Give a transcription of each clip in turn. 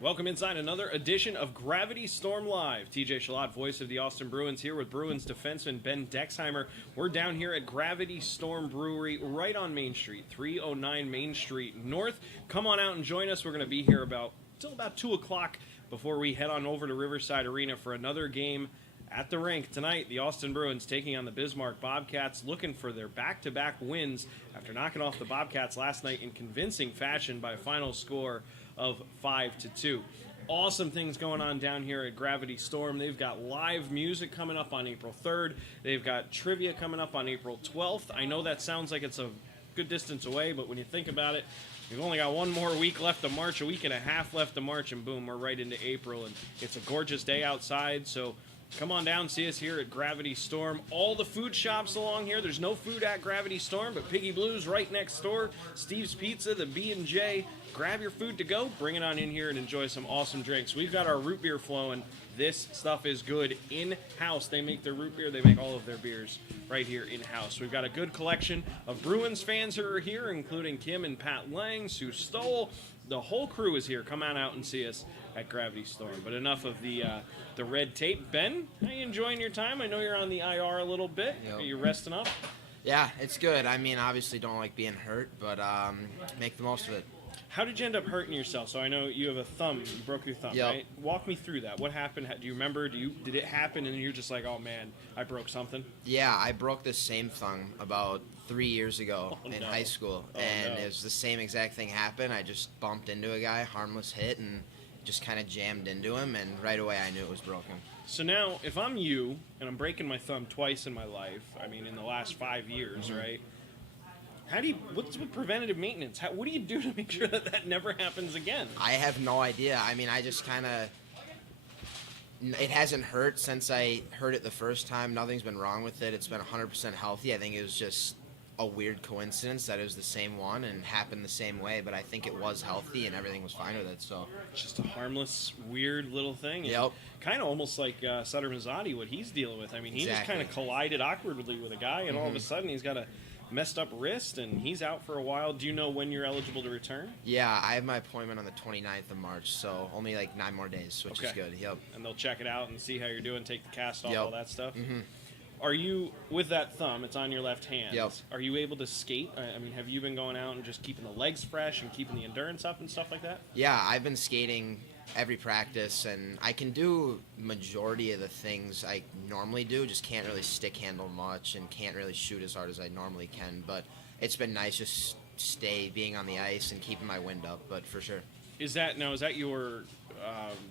Welcome inside another edition of Gravity Storm Live. TJ Shalott, voice of the Austin Bruins, here with Bruins defenseman Ben Dexheimer. We're down here at Gravity Storm Brewery right on Main Street, 309 Main Street North. Come on out and join us. We're going to be here till about 2 o'clock before we head on over to Riverside Arena for another game at the rink. Tonight, the Austin Bruins taking on the Bismarck Bobcats, looking for their back-to-back wins after knocking off the Bobcats last night in convincing fashion by a final score of 5-2. Awesome things going on down here at Gravity Storm. They've got live music coming up on April 3rd. They've got trivia coming up on April 12th. I know that sounds like it's a good distance away, but when you think about it, we've only got one more week left to March, a week and a half left to March, and boom, we're right into April. And it's a gorgeous day outside, so come on down, see us here at Gravity Storm. All the food shops along here. There's no food at Gravity Storm, but Piggy Blue's right next door. Steve's Pizza, the B&J. Grab your food to go, bring it on in here, and enjoy some awesome drinks. We've got our root beer flowing. This stuff is good in-house. They make their root beer. They make all of their beers right here in-house. We've got a good collection of Bruins fans who are here, including Kim and Pat Lang, Sue Stoll. The whole crew is here. Come on out and see us at Gravity Storm. But enough of the red tape. Ben, how you enjoying your time? I know you're on the IR a little bit. Yep. Are you resting up? Yeah, it's good. I mean, obviously don't like being hurt, but make the most of it. How did you end up hurting yourself? So I know you have a thumb. You broke your thumb, yep. Right? Walk me through that. What happened? Do you remember? Did it happen and you're just like, oh, man, I broke something? Yeah, I broke the same thumb about 3 years ago in high school. It was the same exact thing happened. I just bumped into a guy, harmless hit, and just kind of jammed into him, and right away I knew it was broken. So now, if I'm you, and I'm breaking my thumb twice in my life, I mean, in the last 5 years, right? What's with preventative maintenance? What do you do to make sure that never happens again? I have no idea. I mean, I just kind of, it hasn't hurt since I heard it the first time. Nothing's been wrong with it. It's been 100% healthy. I think it was just a weird coincidence that it was the same one and happened the same way, but I think it was healthy and everything was fine with it. So it's just a harmless, weird little thing. Yep. Kind of almost like Sutter Mazzotti, what he's dealing with. I mean, he exactly. just kind of collided awkwardly with a guy, and all of a sudden he's got a messed up wrist, and he's out for a while. Do you know when you're eligible to return? Yeah, I have my appointment on the 29th of March, so only like 9 more days, which is good. Yep. And they'll check it out and see how you're doing, take the cast off, yep. all that stuff. Mm-hmm. Are you, with that thumb, it's on your left hand, yep. Are you able to skate? I mean, have you been going out and just keeping the legs fresh and keeping the endurance up and stuff like that? Yeah, I've been skating every practice, and I can do majority of the things I normally do, just can't really stick handle much and can't really shoot as hard as I normally can, but it's been nice just being on the ice and keeping my wind up, but for sure. Is that your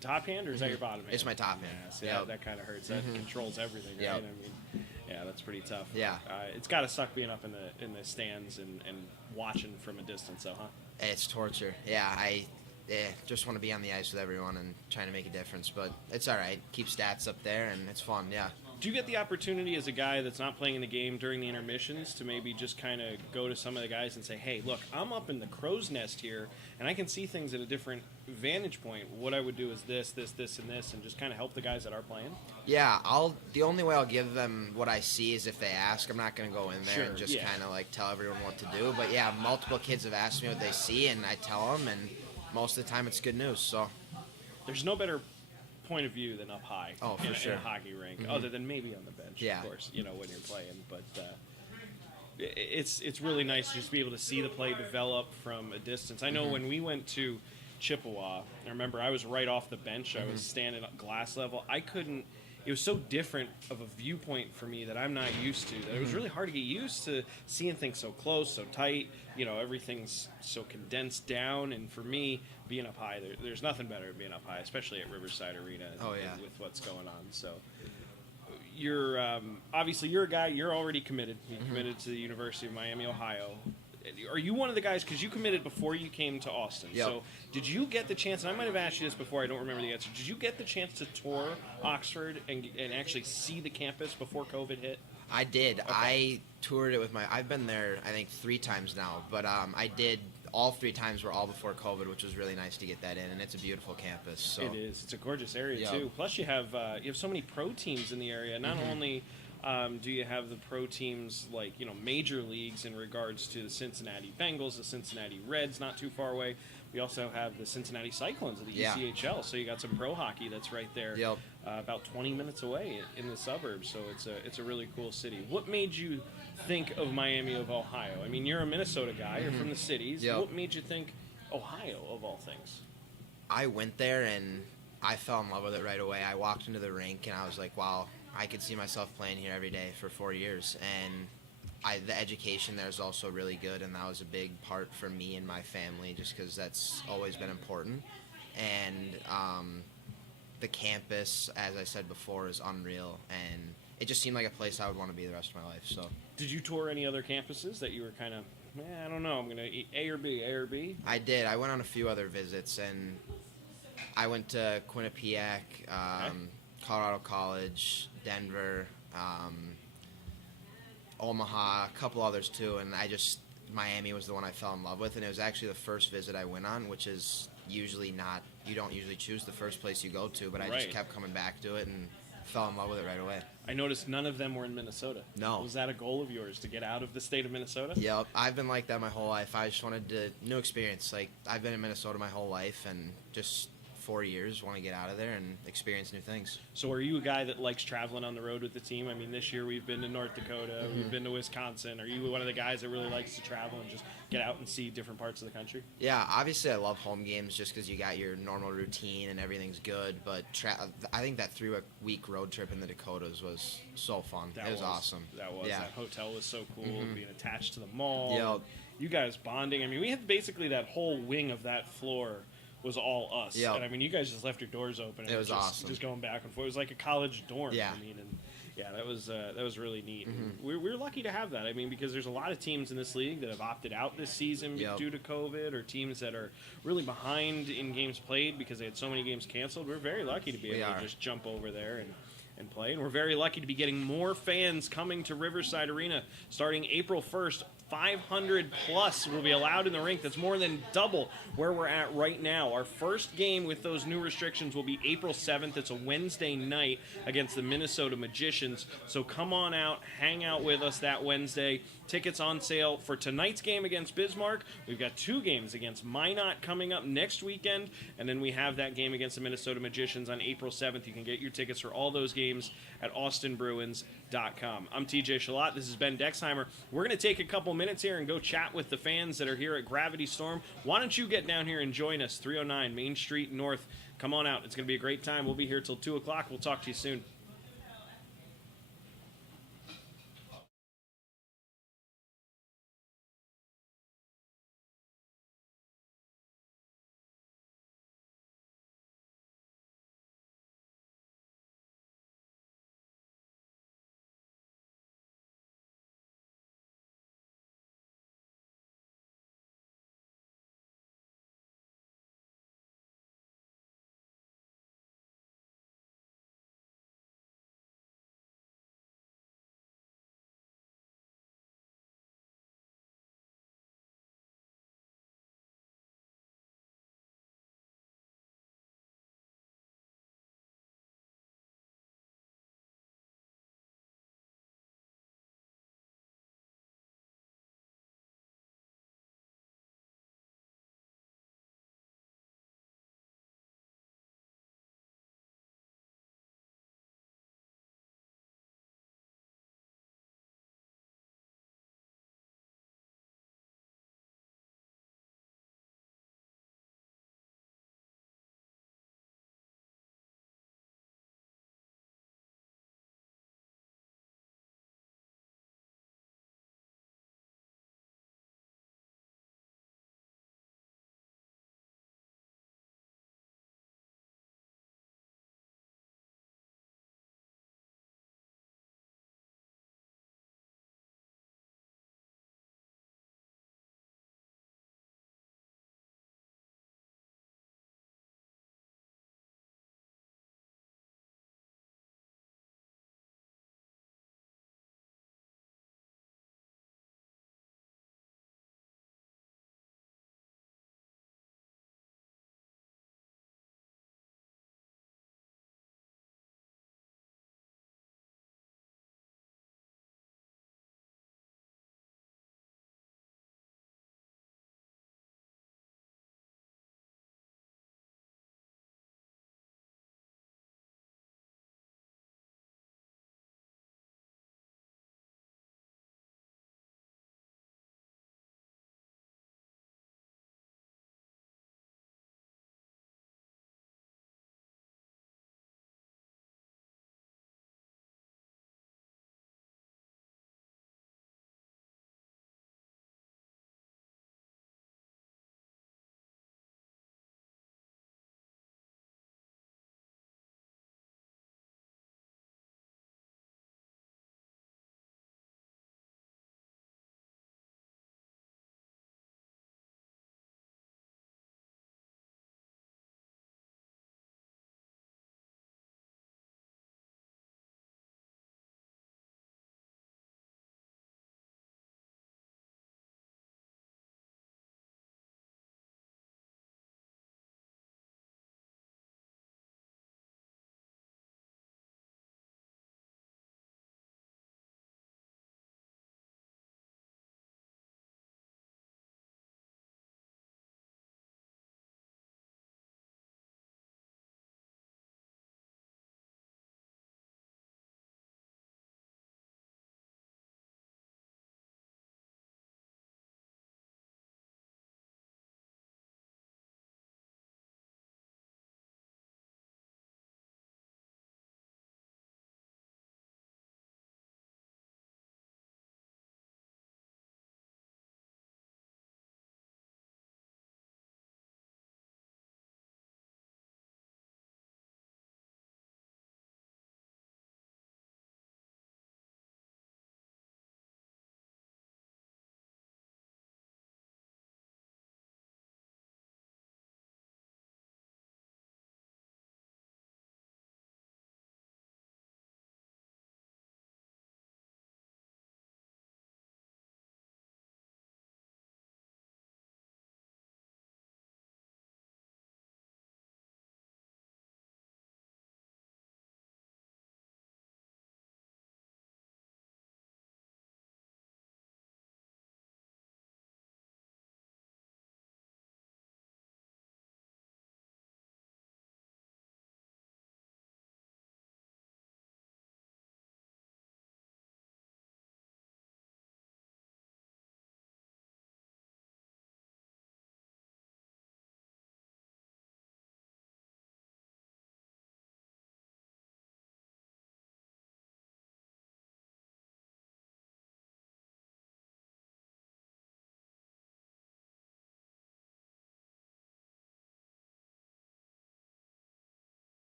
top hand, or is that your bottom hand? It's my top hand. Yeah, see, yep. that kind of hurts. That controls everything, right? Yep. I mean, yeah, that's pretty tough. Yeah. It's got to suck being up in the stands and watching from a distance, though, huh? It's torture. Yeah, I just want to be on the ice with everyone and trying to make a difference, but it's all right. Keep stats up there, and it's fun, yeah. Do you get the opportunity as a guy that's not playing in the game during the intermissions to maybe just kind of go to some of the guys and say, hey, look, I'm up in the crow's nest here, and I can see things at a different vantage point. What I would do is this, and this, and just kind of help the guys that are playing? Yeah, the only way I'll give them what I see is if they ask. I'm not going to go in there and just kind of like tell everyone what to do. But yeah, multiple kids have asked me what they see, and I tell them, and most of the time it's good news. So there's no better point of view than up high in a hockey rink, other than maybe on the bench, of course, when you're playing. But it's really nice to just be able to see the play develop from a distance. I know when we went to Chippewa, I remember I was right off the bench. I was standing at glass level. It was so different of a viewpoint for me that I'm not used to, that it was really hard to get used to seeing things so close, so tight. Everything's so condensed down, and for me, being up high, there's nothing better than being up high, especially at Riverside Arena with what's going on. So you're obviously you're a guy, you're already committed. You committed to the University of Miami, Ohio. Are you one of the guys, because you committed before you came to Austin, so did you get the chance, and I might have asked you this before, I don't remember the answer, did you get the chance to tour Oxford and actually see the campus before COVID hit? I did. Okay. I toured it I've been there, I think, 3 times now, but I did, all 3 times were all before COVID, which was really nice to get that in, and it's a beautiful campus. So. It is. It's a gorgeous area, too. Plus, you have so many pro teams in the area, not only Do you have the pro teams like, major leagues in regards to the Cincinnati Bengals, the Cincinnati Reds, not too far away? We also have the Cincinnati Cyclones of the ECHL, so you got some pro hockey that's right there, Yep. about 20 minutes away in the suburbs. So it's a really cool city. What made you think of Miami of Ohio? I mean, you're a Minnesota guy. You're from the cities. Yep. What made you think Ohio of all things? I went there and I fell in love with it right away. I walked into the rink and I was like, wow, I could see myself playing here every day for 4 years. And the education there is also really good, and that was a big part for me and my family just because that's always been important. And the campus, as I said before, is unreal, and it just seemed like a place I would want to be the rest of my life. So Did you tour any other campuses that you were kind of, I don't know, I'm going to A or B, A or B? I did. I went on a few other visits, and I went to Quinnipiac, Colorado College, Denver, Omaha, a couple others too, and Miami was the one I fell in love with, and it was actually the first visit I went on, which is usually not, you don't usually choose the first place you go to, but I just kept coming back to it and fell in love with it right away. I noticed none of them were in Minnesota. No. Was that a goal of yours, to get out of the state of Minnesota? Yep, I've been like that my whole life. I just wanted new experience. Like, I've been in Minnesota my whole life, and just 4 years, want to get out of there and experience new things. So are you a guy that likes traveling on the road with the team? I mean, this year we've been to North Dakota, we've been to Wisconsin. Are you one of the guys that really likes to travel and just get out and see different parts of the country? Yeah, obviously I love home games just because you got your normal routine and everything's good, but I think that 3-week road trip in the Dakotas was so fun. It was awesome. That was. Yeah. That hotel was so cool, being attached to the mall. Yep. You guys bonding. I mean, we had basically that whole wing of that floor was all us. Yep. And I mean, you guys just left your doors open. And It was awesome. Just going back and forth. It was like a college dorm. Yeah. I mean, and yeah, that was really neat. We're lucky to have that. I mean, because there's a lot of teams in this league that have opted out this season due to COVID, or teams that are really behind in games played because they had so many games canceled. We're very lucky to be able to just jump over there and play. And we're very lucky to be getting more fans coming to Riverside Arena starting April 1st. 500 plus will be allowed in the rink. That's more than double where we're at right now. Our first game with those new restrictions will be April 7th. It's a Wednesday night against the Minnesota Magicians. So come on out, hang out with us that Wednesday. Tickets on sale for tonight's game against Bismarck. We've got 2 games against Minot coming up next weekend, and then we have that game against the Minnesota Magicians on April 7th. You can get your tickets for all those games at austinbruins.com. I'm TJ Shalott. This is Ben Dexheimer. We're going to take a couple minutes here and go chat with the fans that are here at Gravity Storm. Why don't you get down here and join us, 309 Main Street North. Come on out. It's going to be a great time. We'll be here till 2 o'clock. We'll talk to you soon.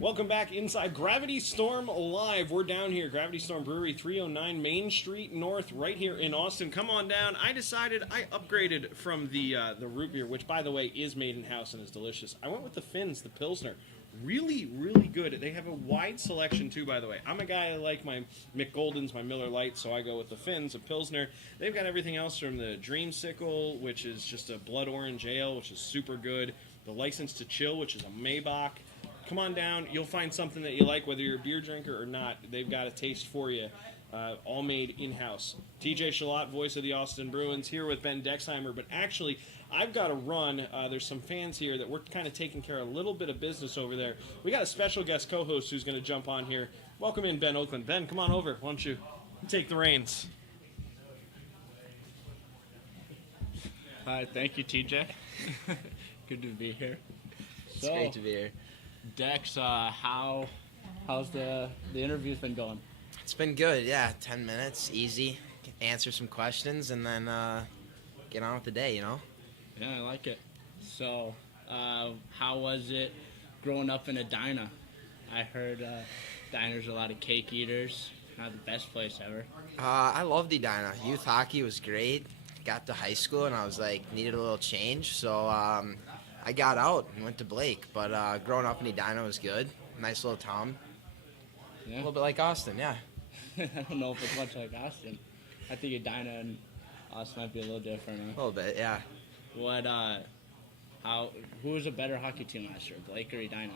Welcome back inside Gravity Storm Live. We're down here, Gravity Storm Brewery, 309 Main Street North, right here in Austin. Come on down. I decided I upgraded from the root beer, which, by the way, is made in-house and is delicious. I went with the Finns, the Pilsner. Really, really good. They have a wide selection, too, by the way. I'm a guy, I like my McGoldens, my Miller Lite, so I go with the Finns, a Pilsner. They've got everything else from the Dreamsicle, which is just a blood orange ale, which is super good. The License to Chill, which is a Maybach. Come on down. You'll find something that you like, whether you're a beer drinker or not. They've got a taste for you, all made in-house. TJ Shalott, voice of the Austin Bruins, here with Ben Dexheimer. But actually, I've got to run. There's some fans here that we're kind of taking care of a little bit of business over there. We got a special guest co-host who's going to jump on here. Welcome in, Ben Oakland. Ben, come on over. Why don't you take the reins? Hi, thank you, TJ. Good to be here. It's great to be here. Dex, how's the interview's been going? It's been good, yeah. 10 minutes, easy. Answer some questions, and then get on with the day, you know? Yeah, I like it. So, how was it growing up in Edina? I heard Edina's a lot of cake eaters. Not the best place ever. I loved Edina. Youth hockey was great. Got to high school, and I was like, needed a little change, so I got out and went to Blake. But growing up in Edina was good. Nice little town. Yeah. A little bit like Austin, yeah. I don't know if it's much like Austin. I think Edina and Austin might be a little different. A little bit, yeah. Who was a better hockey team last year, Blake or Edina?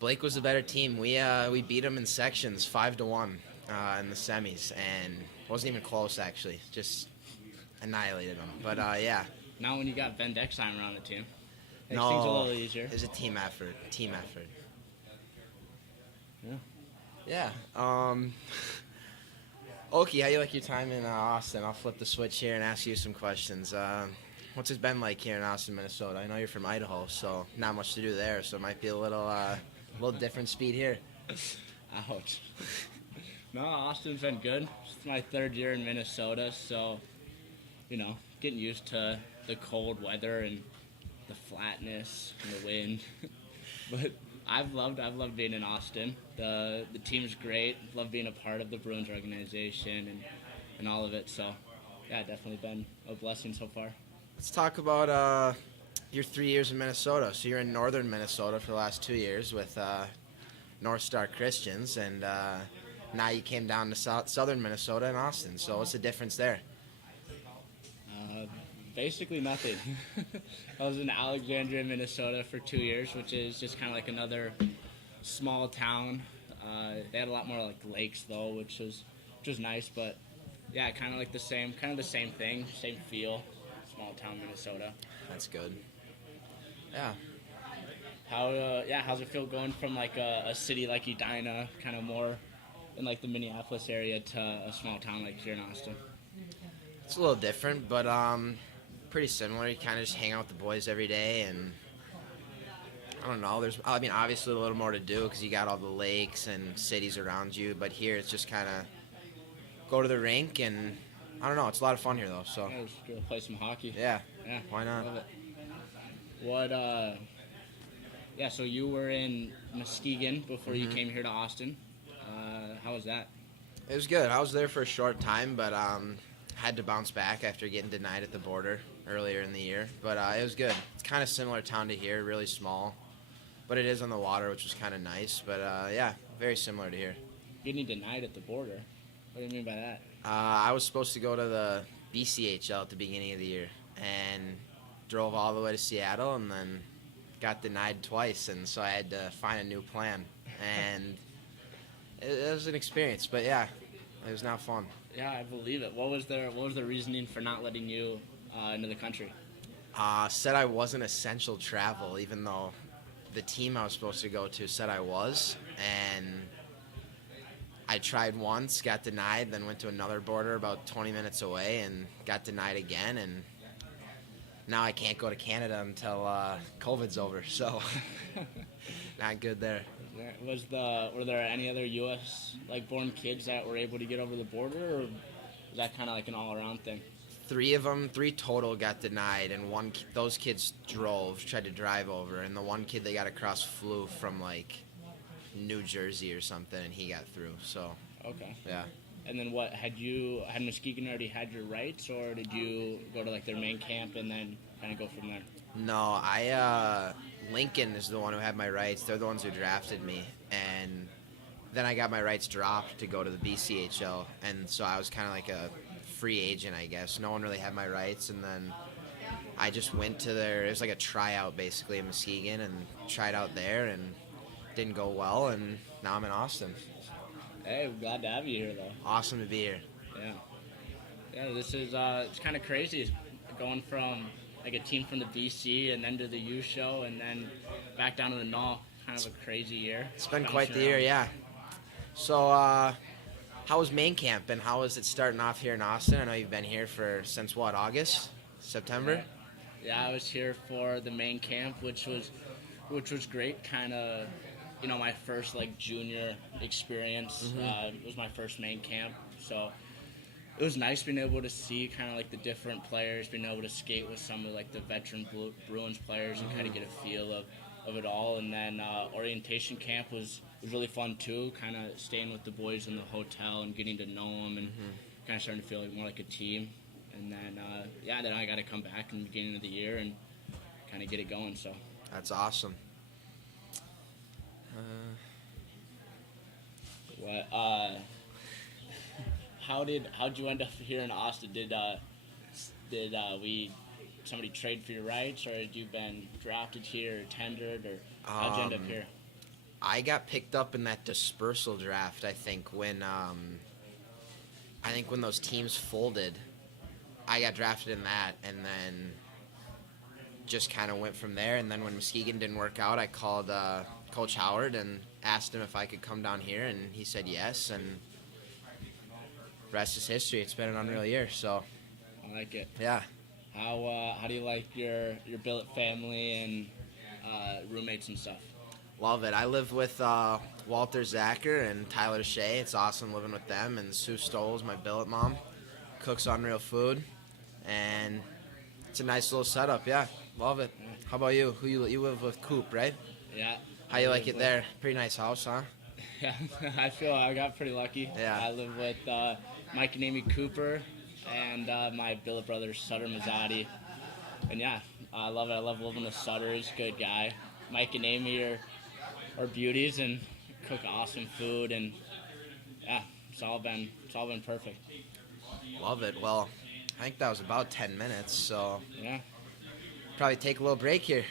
Blake was a better team. We beat them in sections 5-1 in the semis, and it wasn't even close actually. Just annihilated them. But yeah. Now when you got Ben Dexheimer on the team, makes No, things a little easier. It was a team effort. Team effort. Yeah. Yeah. Okie, how you like your time in Austin? I'll flip the switch here and ask you some questions. What's it been like here in Austin, Minnesota? I know you're from Idaho, so not much to do there, so it might be a little different speed here. Ouch. No, Austin's been good. It's my third year in Minnesota, so, getting used to the cold weather and the flatness and the wind. But I've loved being in Austin. The team's great. Love being a part of the Bruins organization and all of it. So, yeah, definitely been a blessing so far. Let's talk about your 3 years in Minnesota. So you're in northern Minnesota for the last 2 years with North Star Christians, and now you came down to southern Minnesota and Austin. So what's the difference there? Basically nothing. I was in Alexandria, Minnesota for 2 years, which is just kind of like another small town. They had a lot more like lakes though, which was nice, but yeah, kind of the same thing, same feel. Small town Minnesota. That's good. Yeah. How's it feel going from like a city like Edina, kind of more in like the Minneapolis area, to a small town like here in Austin? It's a little different, but pretty similar. You kind of just hang out with the boys every day, and I don't know. Obviously a little more to do because you got all the lakes and cities around you, but here it's just kind of go to the rink, and I don't know. It's a lot of fun here, though. So Yeah, just go play some hockey. yeah, Yeah, why not? Love it. So you were in Muskegon before you came here to Austin. How was that? It was good. I was there for a short time, but had to bounce back after getting denied at the border earlier in the year. But it was good. It's kind of similar town to here, really small, but it is on the water, which was kind of nice. But yeah, very similar to here. Getting denied at the border. What do you mean by that? I was supposed to go to the BCHL at the beginning of the year and drove all the way to Seattle and then got denied twice, and so I had to find a new plan. And it was an experience, but yeah, it was not fun. Yeah, I believe it. What was their reasoning for not letting you into the country? Said I wasn't essential travel, even though the team I was supposed to go to said I was. And I tried once, got denied, then went to another border about 20 minutes away and got denied again. And now I can't go to Canada until COVID's over, so not good there. Were there any other U.S. born kids that were able to get over the border, or was that kind of like an all-around thing? Three total got denied, and those kids tried to drive over, and the one kid they got across flew from New Jersey or something, and he got through. So Okay. yeah. And then had Muskegon already had your rights, or did you go to like their main camp and then kind of go from there? No, Lincoln is the one who had my rights. They're the ones who drafted me, and then I got my rights dropped to go to the BCHL, and so I was kind of like a free agent, I guess. No one really had my rights, and then I just went to it was like a tryout basically in Muskegon, and tried out there, and didn't go well, and now I'm in Austin. Hey, we're glad to have you here, though. Awesome to be here. Yeah. Yeah, this is it's kind of crazy going from like a team from the BC and then to the U show and then back down to the Null. Kind of a crazy year. It's been quite the year, yeah. So, how was main camp, and how is it starting off here in Austin? I know you've been here since what, August, September? Yeah, I was here for the main camp, which was great. Kind of, my first like junior experience. It was my first main camp, so it was nice being able to see kind of like the different players, being able to skate with some of like the veteran Bruins players and kind of get a feel of it all. And then orientation camp was really fun too, kind of staying with the boys in the hotel and getting to know them and kind of starting to feel like more like a team. And then, then I got to come back in the beginning of the year and kind of get it going. So That's awesome. how'd you end up here in Austin? Did somebody trade for your rights, or had you been drafted here or tendered, or how'd you end up here? I got picked up in that dispersal draft, I think, when those teams folded. I got drafted in that, and then just kind of went from there. And then when Muskegon didn't work out, I called Coach Howard and asked him if I could come down here, and he said yes, and rest is history. It's been an unreal year, so I like it. yeah. How do you like your billet family and roommates and stuff? Love it. I live with Walter Zacher and Tyler Shea. It's awesome living with them, and Sue Stoll's my billet mom. Cooks unreal food, and it's a nice little setup. Yeah, love it. How about you? You live with Coop, right? Yeah. How you like it there? Pretty nice house, huh? Yeah, I feel I got pretty lucky. Yeah. I live with Mike and Amy Cooper and my billet brother Sutter Mazzotti. And yeah, I love it. I love living with Sutter. He's a good guy. Mike and Amy are beauties and cook awesome food, and yeah, it's all been perfect. Love it. Well, I think that was about 10 minutes, so Yeah. probably take a little break here.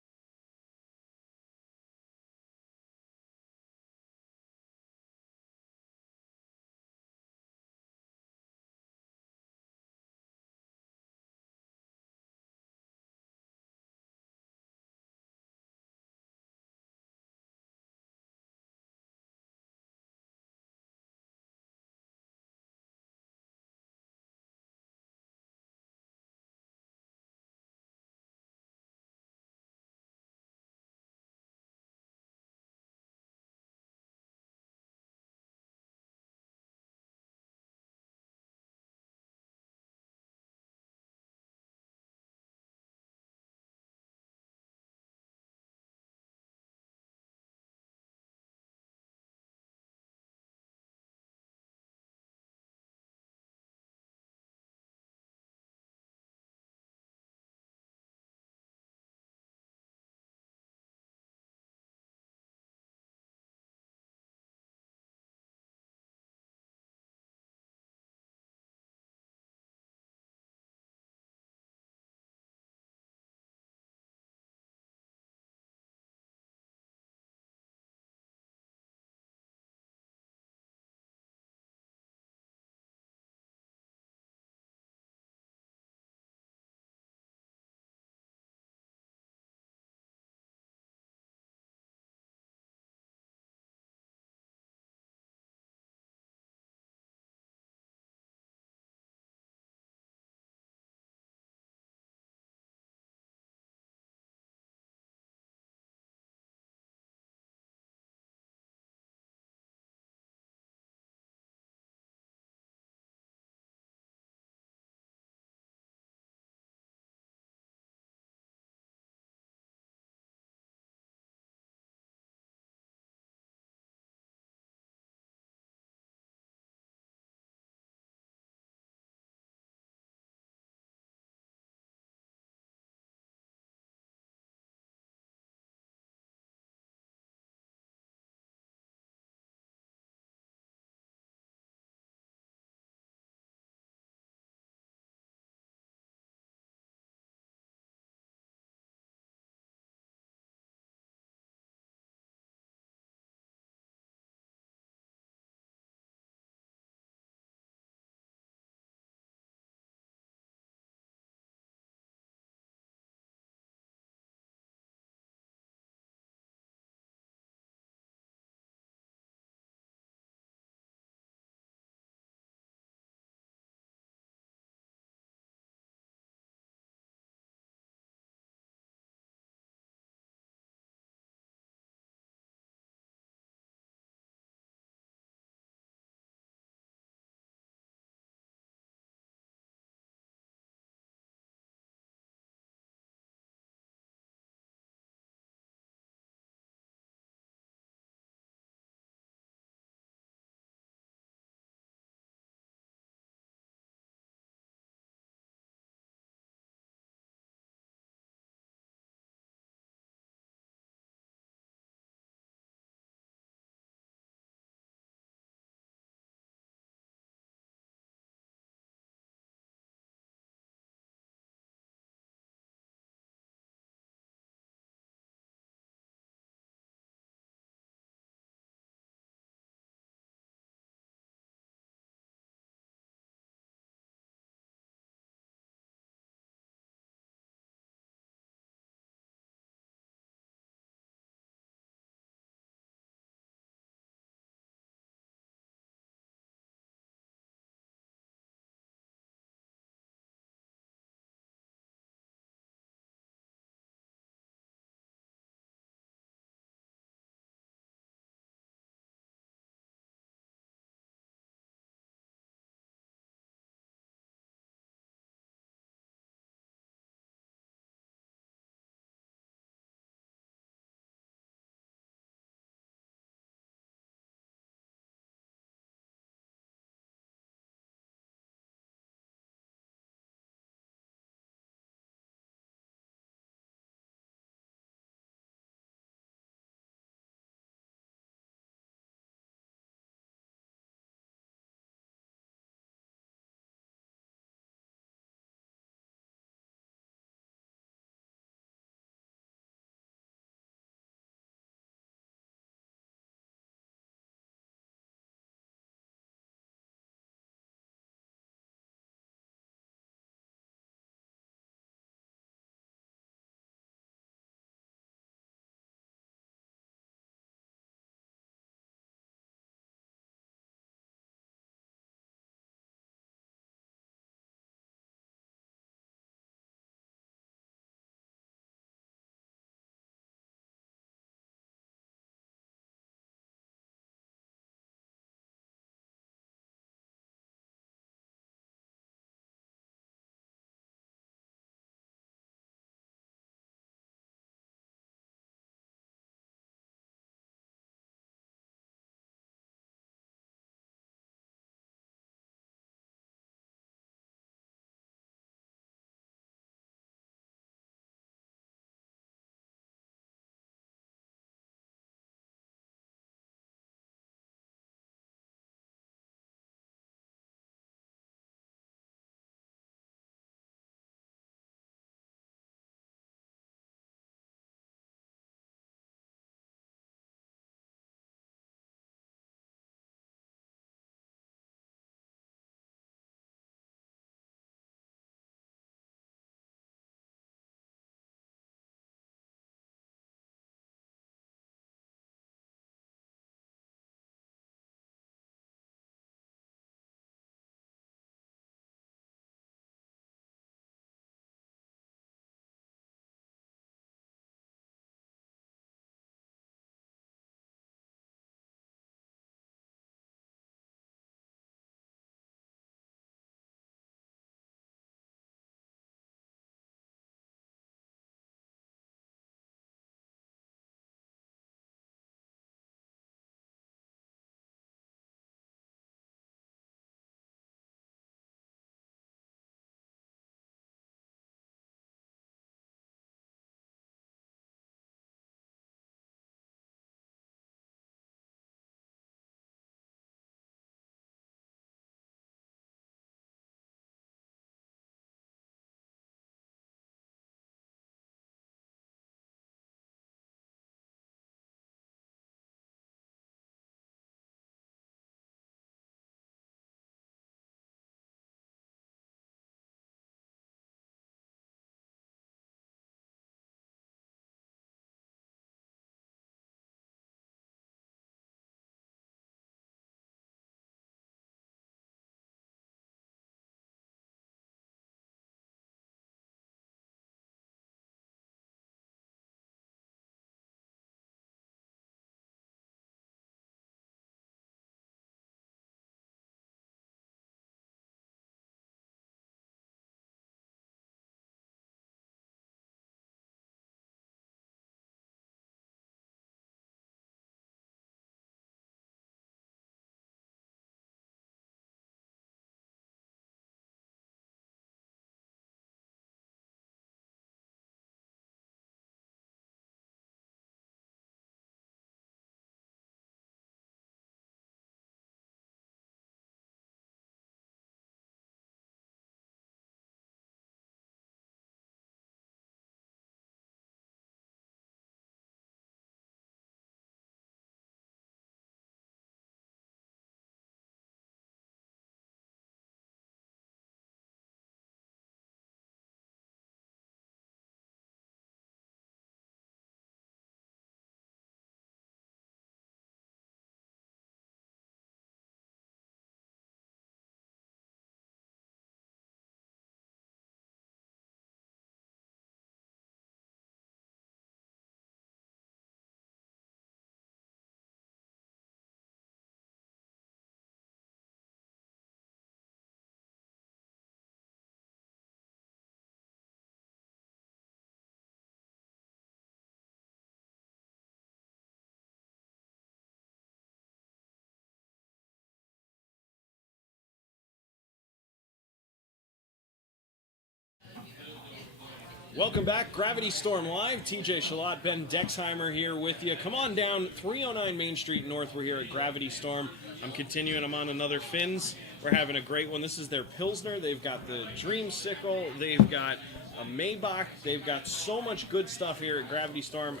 Welcome back, Gravity Storm Live. TJ Shalott, Ben Dexheimer here with you. Come on down, 309 Main Street North. We're here at Gravity Storm. I'm continuing. I'm on another Fins. We're having a great one. This is their Pilsner. They've got the Dreamsicle. They've got a Maybach. They've got so much good stuff here at Gravity Storm.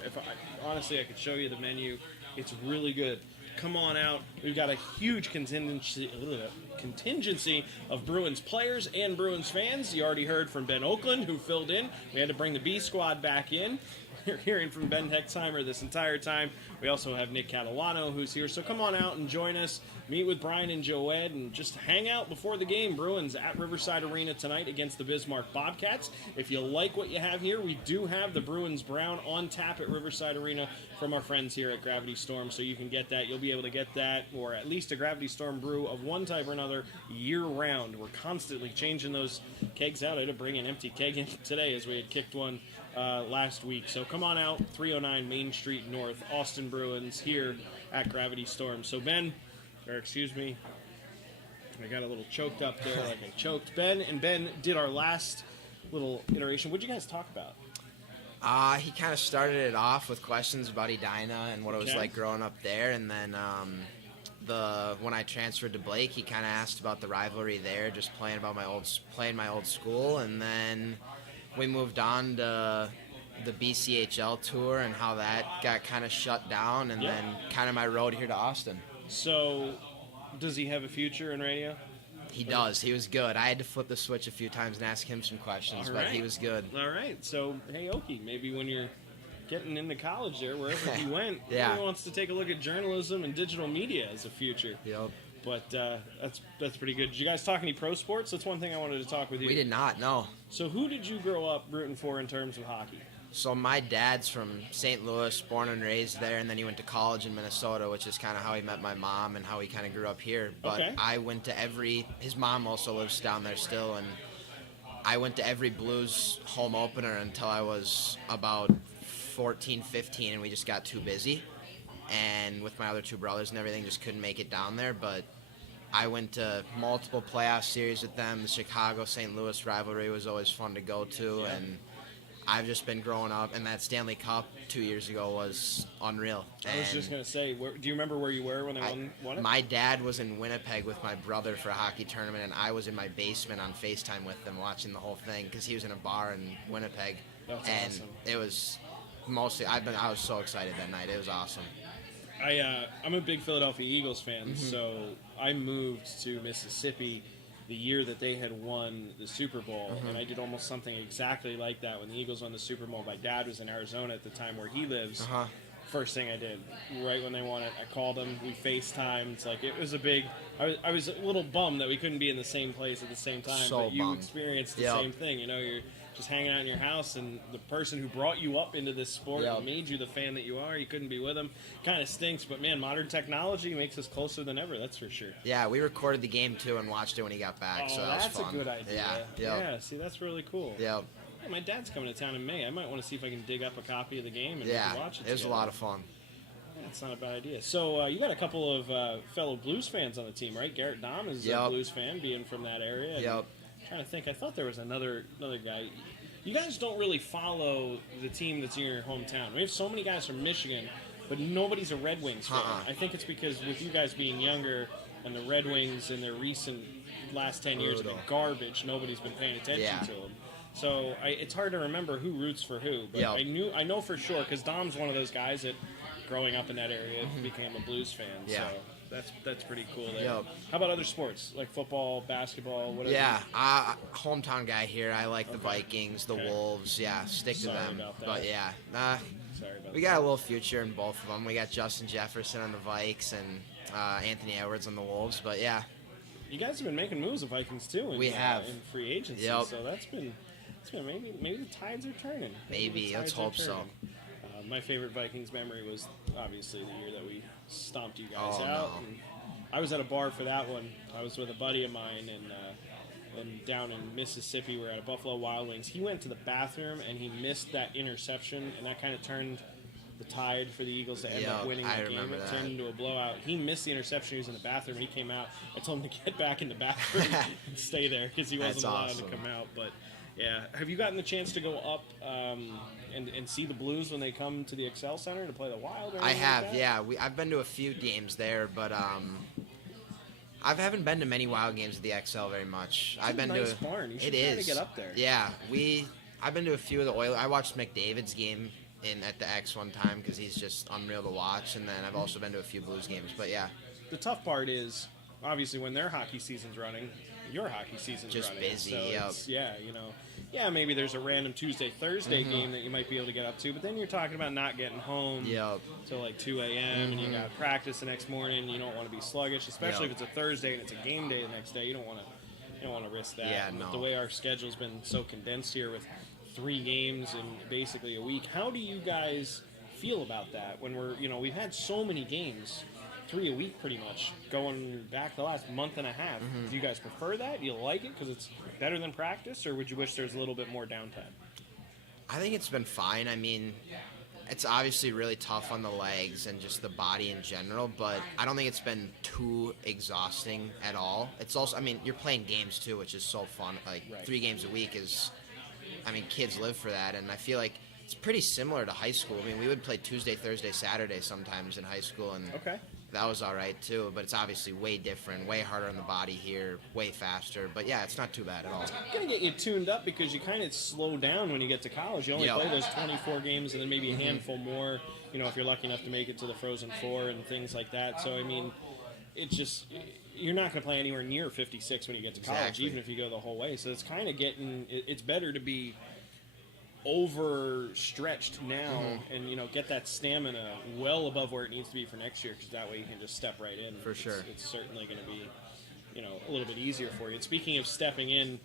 Honestly, I could show you the menu. It's really good. Come on out. We've got a huge contingency of Bruins players and Bruins fans. You already heard from Ben Oakland, who filled in. We had to bring the B squad back in. You're hearing from Ben Dexheimer this entire time. We also have Nick Catalano, who's here. So come on out and join us. Meet with Brian and Joed and just hang out before the game. Bruins at Riverside Arena tonight against the Bismarck Bobcats. If you like what you have here, we do have the Bruins Brown on tap at Riverside Arena from our friends here at Gravity Storm, so you can get that. You'll be able to get that, or at least a Gravity Storm brew of one type or another year-round. We're constantly changing those kegs out. I had to bring an empty keg in today as we had kicked one last week. So come on out, 309 Main Street North, Austin Bruins here at Gravity Storm. So Ben, or excuse me, I got a little choked up there like I choked. Ben did our last little iteration. What did you guys talk about? He kind of started it off with questions about Edina and what it was like growing up there, and then when I transferred to Blake, he kind of asked about the rivalry there, just playing my old school, and then we moved on to the BCHL tour and how that got kind of shut down, and then kind of my road here to Austin. So, does he have a future in radio? He does. He was good. I had to flip the switch a few times and ask him some questions, but he was good. All right. So, hey, Okie, maybe when you're getting into college there, wherever he went, he wants to take a look at journalism and digital media as a future. Yep. But that's pretty good. Did you guys talk any pro sports? That's one thing I wanted to talk with you. We did not, no. So who did you grow up rooting for in terms of hockey? So my dad's from St. Louis, born and raised there, and then he went to college in Minnesota, which is kind of how he met my mom and how he kind of grew up here. But I went to his mom also lives down there still, and I went to every Blues home opener until I was about 14, 15, and we just got too busy. And with my other two brothers and everything, just couldn't make it down there. But I went to multiple playoff series with them. The Chicago-St. Louis rivalry was always fun to go to, and I've just been growing up, and that Stanley Cup 2 years ago was unreal. I was just going to say, do you remember where you were when they won it? My dad was in Winnipeg with my brother for a hockey tournament, and I was in my basement on FaceTime with them watching the whole thing because he was in a bar in Winnipeg. That's and awesome. It was mostly, I was so excited that night. It was awesome. I'm a big Philadelphia Eagles fan, so I moved to Mississippi the year that they had won the Super Bowl, and I did almost something exactly like that when the Eagles won the Super Bowl. My dad was in Arizona at the time where he lives. First thing I did, right when they won it, I called him, we FaceTimed. Like, it was a big, I was a little bummed that we couldn't be in the same place at the same time, but you experienced the same thing. You know, you're just hanging out in your house, and the person who brought you up into this sport and made you the fan that you are, you couldn't be with them. Kind of stinks, but man, modern technology makes us closer than ever, that's for sure. Yeah, we recorded the game too and watched it when he got back, so that was fun. That's a good idea. Yeah, see, that's really cool. Yeah. Hey, my dad's coming to town in May. I might want to see if I can dig up a copy of the game and watch it. It was a lot of fun. Yeah, it's not a bad idea. So you got a couple of fellow Blues fans on the team, right? Garrett Dahm is a Blues fan, being from that area. Yep. Trying to think, I thought there was another guy. You guys don't really follow the team that's in your hometown. We have so many guys from Michigan, but nobody's a Red Wings fan. I think it's because with you guys being younger and the Red Wings in their recent last 10 years have been garbage, nobody's been paying attention to them. So it's hard to remember who roots for who. But I know for sure because Dom's one of those guys that, growing up in that area, became a Blues fan. Yeah. So that's pretty cool there. How about other sports like football, basketball, whatever? Yeah, hometown guy here. I like the Vikings, the Wolves. Yeah, stick to them. But yeah, we got a little future in both of them. We got Justin Jefferson on the Vikes and Anthony Edwards on the Wolves. But yeah, you guys have been making moves with Vikings too. In free agency. So that's been maybe the tides are turning. Maybe let's hope so. My favorite Vikings memory was obviously the year that we stomped you guys out. And I was at a bar for that one. I was with a buddy of mine, and down in Mississippi, we're at a Buffalo Wild Wings. He went to the bathroom, and he missed that interception, and that kind of turned the tide for the Eagles to end up winning that game. It turned into a blowout. He missed the interception. He was in the bathroom. He came out. I told him to get back in the bathroom and stay there because he wasn't allowed to come out. But Yeah. Have you gotten the chance to go up and see the Blues when they come to the Excel Center to play the Wild? Or I anything have, like that? yeah. I've been to a few games there, but I haven't been to many Wild games at the XL very much. It's I've a been nice to. barn. You should It try to is. get up there. Yeah, I've been to a few of the Oilers. I watched McDavid's game at the X one time because he's just unreal to watch, and then I've also been to a few Blues games. But yeah, The tough part is, obviously, when their hockey season's running, your hockey season's Just running. busy, So yep. it's, yeah, maybe there's a random Tuesday, Thursday game that you might be able to get up to, but then you're talking about not getting home Yep. till like 2 a.m. and you got practice the next morning. You don't want to be sluggish, especially Yep. if it's a Thursday and it's a game day the next day. You don't want to risk that. Yeah, And with no. the way our schedule's been so condensed here with 3 games in basically a week, how do you guys feel about that when we've had so many games? 3 a week pretty much going back the last month and a half. Do you guys prefer that? Do you like it because it's better than practice, or would you wish there's a little bit more downtime? I think it's been fine. I mean, it's obviously really tough on the legs and just the body in general, but I don't think it's been too exhausting at all. It's also, I mean, you're playing games too, which is so fun. Like Right. 3 games a week is, I mean, kids live for that, and I feel like it's pretty similar to high school. I mean, we would play Tuesday, Thursday, Saturday sometimes in high school, and Okay. that was all right too. But it's obviously way different, way harder on the body here, way faster. But yeah, it's not too bad at all. Gonna get you tuned up because you kind of slow down when you get to college. You only Yep. play those 24 games and then maybe a handful more. If you're lucky enough to make it to the Frozen Four and things like that. So I mean, it's just you're not going to play anywhere near 56 when you get to college, Exactly. even if you go the whole way. So it's kind of it's better to be overstretched now and get that stamina well above where it needs to be for next year, because that way you can just step right in. For sure. It's certainly going to be a little bit easier for you. And speaking of stepping in,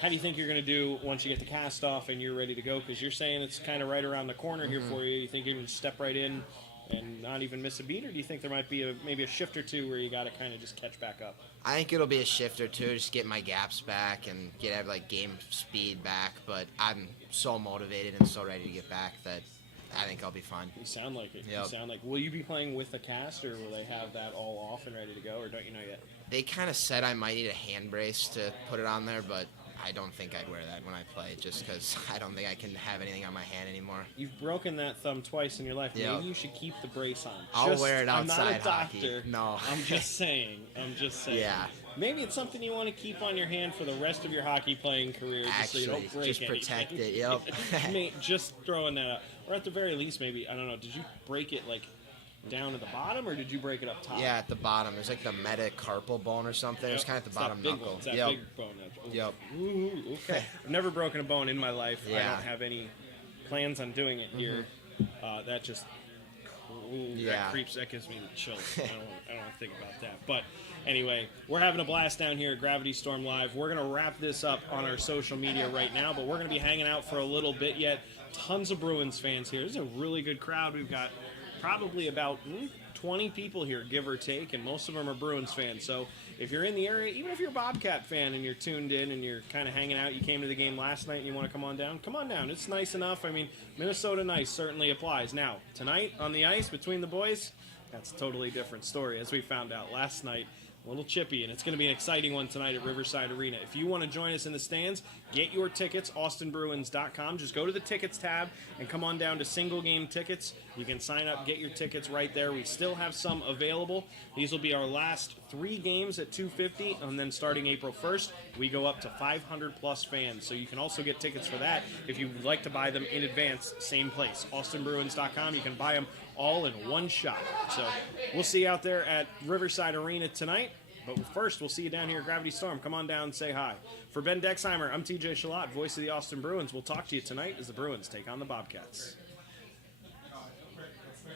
how do you think you're going to do once you get the cast off and you're ready to go? Because you're saying it's kind of right around the corner here for you. You think you can step right in and not even miss a beat, or do you think there might be maybe a shift or two where you got to kind of just catch back up? I think it'll be a shift or two, just get my gaps back and get like game speed back. But I'm so motivated and so ready to get back that I think I'll be fine. You sound like it. Yep. You sound like. Will you be playing with the cast, or will they have that all off and ready to go, or don't you know yet? They kind of said I might need a hand brace to put it on there, but I don't think I'd wear that when I play, just because I don't think I can have anything on my hand anymore. You've broken that thumb twice in your life. Yep. Maybe you should keep the brace on. I'll wear it I'm not outside a doctor. hockey. No. I'm just saying. Yeah. Maybe it's something you want to keep on your hand for the rest of your hockey playing career, just so you Actually, don't break just anything. protect it, yep. Just throwing that out. Or at the very least, maybe, I don't know, did you break it like down at the bottom, or did you break it up top? Yeah, at the bottom. There's like the metacarpal bone or something. It's kind of at the bottom It's that big knuckle. one. It's that Yep. big bone. Yep. Ooh, okay. I've never broken a bone in my life. I Yeah. don't have any plans on doing it here. That just Yeah. that creeps. That gives me the chills. I don't want to think about that. But anyway, we're having a blast down here at Gravity Storm Live. We're gonna wrap this up on our social media right now, but we're gonna be hanging out for a little bit yet. Tons of Bruins fans here. This is a really good crowd. We've got probably about 20 people here, give or take, and most of them are Bruins fans. So if you're in the area, even if you're a Bobcat fan and you're tuned in and you're kind of hanging out, you came to the game last night and you want to come on down. It's nice enough. I mean, Minnesota nice certainly applies. Now, tonight on the ice between the boys, that's a totally different story, as we found out last night. A little chippy, and it's going to be an exciting one tonight at Riverside Arena. If you want to join us in the stands, get your tickets, austinbruins.com. Just go to the tickets tab and come on down to single game tickets. You can sign up, get your tickets right there. We still have some available. These will be our last 3 games at $250, and then starting April 1st, we go up to 500 plus fans. So you can also get tickets for that if you would like to buy them in advance. Same place, austinbruins.com. You can buy them all in one shot. So we'll see you out there at Riverside Arena tonight. But first, we'll see you down here at Gravity Storm. Come on down and say hi. For Ben Dexheimer, I'm TJ Shalott, voice of the Austin Bruins. We'll talk to you tonight as the Bruins take on the Bobcats.